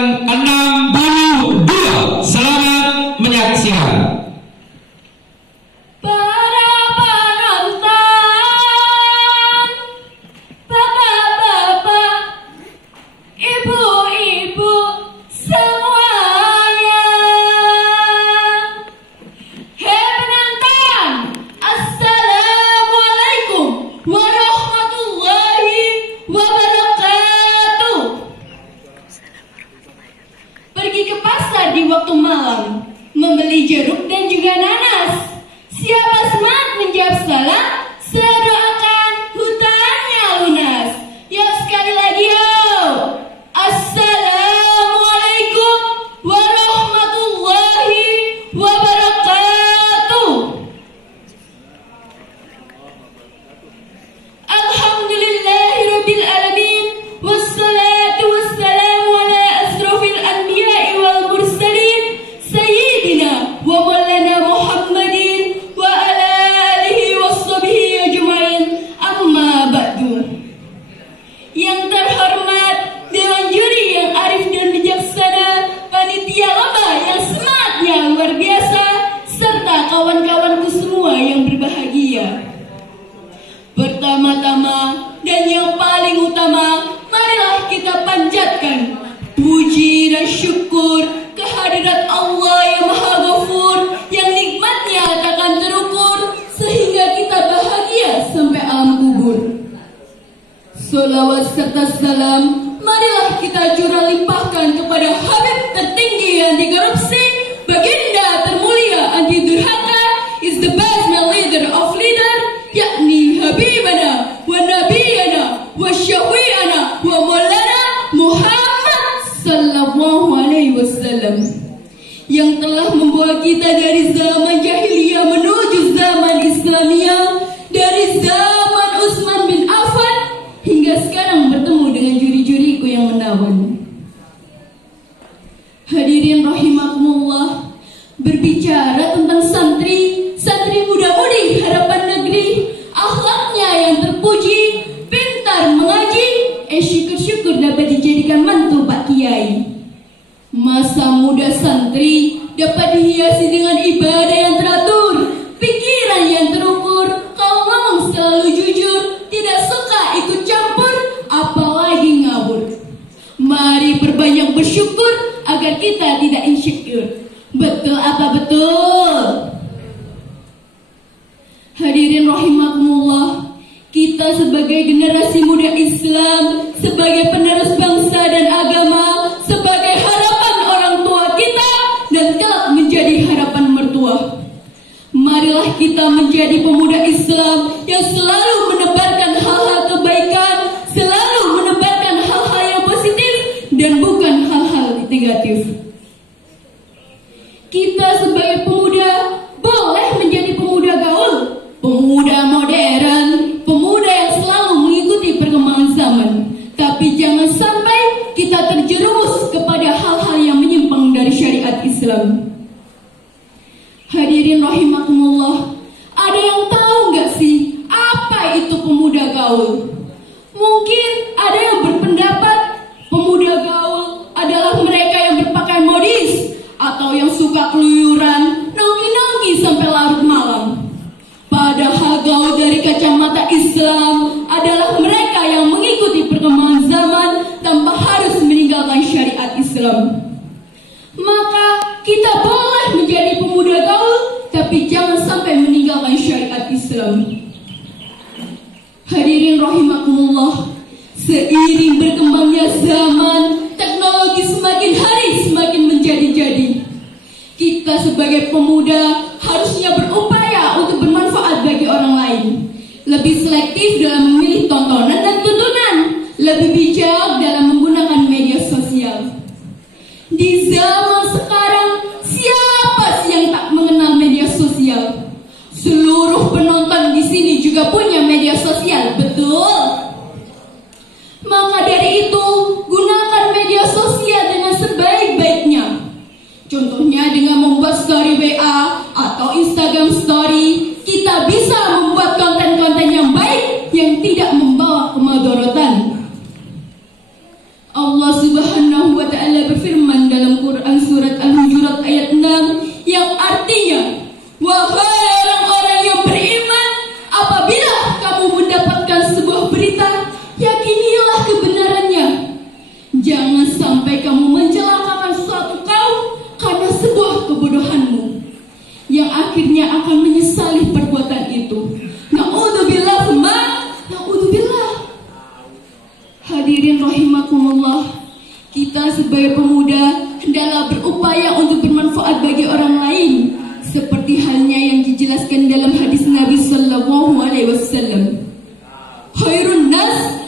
62. Selamat menyaksikan. Waktu malam membeli jeruk dan juga nanas. Siapa semangat menjawab salam, saya doakan hutangnya lunas. Yuk sekali lagi yuk. Assalamualaikum warahmatullahi wabarakatuh. Alhamdulillahirabbil alamin. Wassalatu wassalamu ala asrofil anbiya'i wal mursalin sayyidina wa maulana Muhammadin wa ala alihi washabihi ajmain, amma ba'du. Yang terhormat Dewan Juri yang arif dan bijaksana, panitia lomba yang semangatnya luar biasa, serta kawan-kawanku semua yang berbahagia. Pertama-tama dan yang paling utama, marilah kita panjatkan puji dan syukur kehadirat Allah yang Maha Ghafur, yang nikmatnya takkan terukur, sehingga kita bahagia sampai alam kubur. Sholawat serta salam marilah kita curah limpahkan kepada Habib tertinggi yang dikorupsi, baginda termulia anti durhaka, is the best man leader of leader, yakni Habibana wa Nabiyana wa Syafi'ana wa Maulana Muhammad sallallahu alaihi wasallam, yang telah membawa kita dari zaman jahiliyah menuju zaman Islamiyah, dari zaman Utsman bin Affan hingga sekarang bertemu dengan juri-juriku yang menawan. Hadirin rahimakumullah, berbicara tentang santri muda-mudi harapan negeri, akhlaknya yang terpuji, pintar mengaji, syukur-syukur dapat dijadikan mantu Pak Kiai. Masa muda santri dapat dihiasi dengan ibadah yang teratur, pikiran yang terukur, kalau ngomong selalu jujur, tidak suka ikut campur, apalagi ngawur. Mari berbanyak bersyukur agar kita tidak insecure. Betul apa betul? Hadirin rahimakumullah, kita sebagai generasi muda Islam, sebagai penerus bangsa dan agama, sebagai harapan orang tua kita dan kelak menjadi harapan mertua, marilah kita menjadi pemuda Islam yang selalu menebarkan hal-hal kebaikan, selalu menebarkan hal-hal yang positif dan bukan hal-hal negatif. Kita sebagai pemuda boleh menjadi pemuda gaul, pemuda modern, pemuda yang selalu mengikuti perkembangan zaman. Tapi jangan sampai kita terjerumus kepada hal-hal yang menyimpang dari syariat Islam. Hadirin rahimakumullah, ada yang tahu nggak sih apa itu pemuda gaul? Mungkin ada yang berpendapat pemuda gaul adalah mereka yang berpakaian modis atau yang suka keluyuran, nongki-nongki sampai larut malam. Padahal gaul dari kacamata Islam adalah mereka yang mengikuti perkembangan zaman tanpa harus meninggalkan syariat Islam. Maka kita boleh menjadi pemuda gaul, tapi jangan sampai meninggalkan syariat Islam. Hadirin rahimakumullah, seiring berkembangnya zaman, teknologi semakin hari semakin menjadi-jadi. Kita sebagai pemuda harusnya berupaya untuk bermanfaat bagi orang lain, lebih selektif dalam memilih tontonan dan tuntunan, lebih bijak dalam menggunakan media sosial. Di zaman sekarang, siapa sih yang tak mengenal media sosial? Seluruh penonton di sini juga punya media sosial, betul? Maka dari itu, gunakan media sosial dengan sebaik-baiknya. Contohnya dengan membuat story WA atau Instagram story, kita bisa membuat konten-konten yang baik yang tidak membawa kemadharatan. Allah Subhanahu wa ta'ala berfirman akhirnya akan menyesali perbuatan itu. Na'udzubillah, na'udzubillah. Hadirin rahimakumullah, kita sebagai pemuda hendaklah berupaya untuk bermanfaat bagi orang lain, seperti halnya yang dijelaskan dalam hadis Nabi sallallahu alaihi wasallam. Khairun nas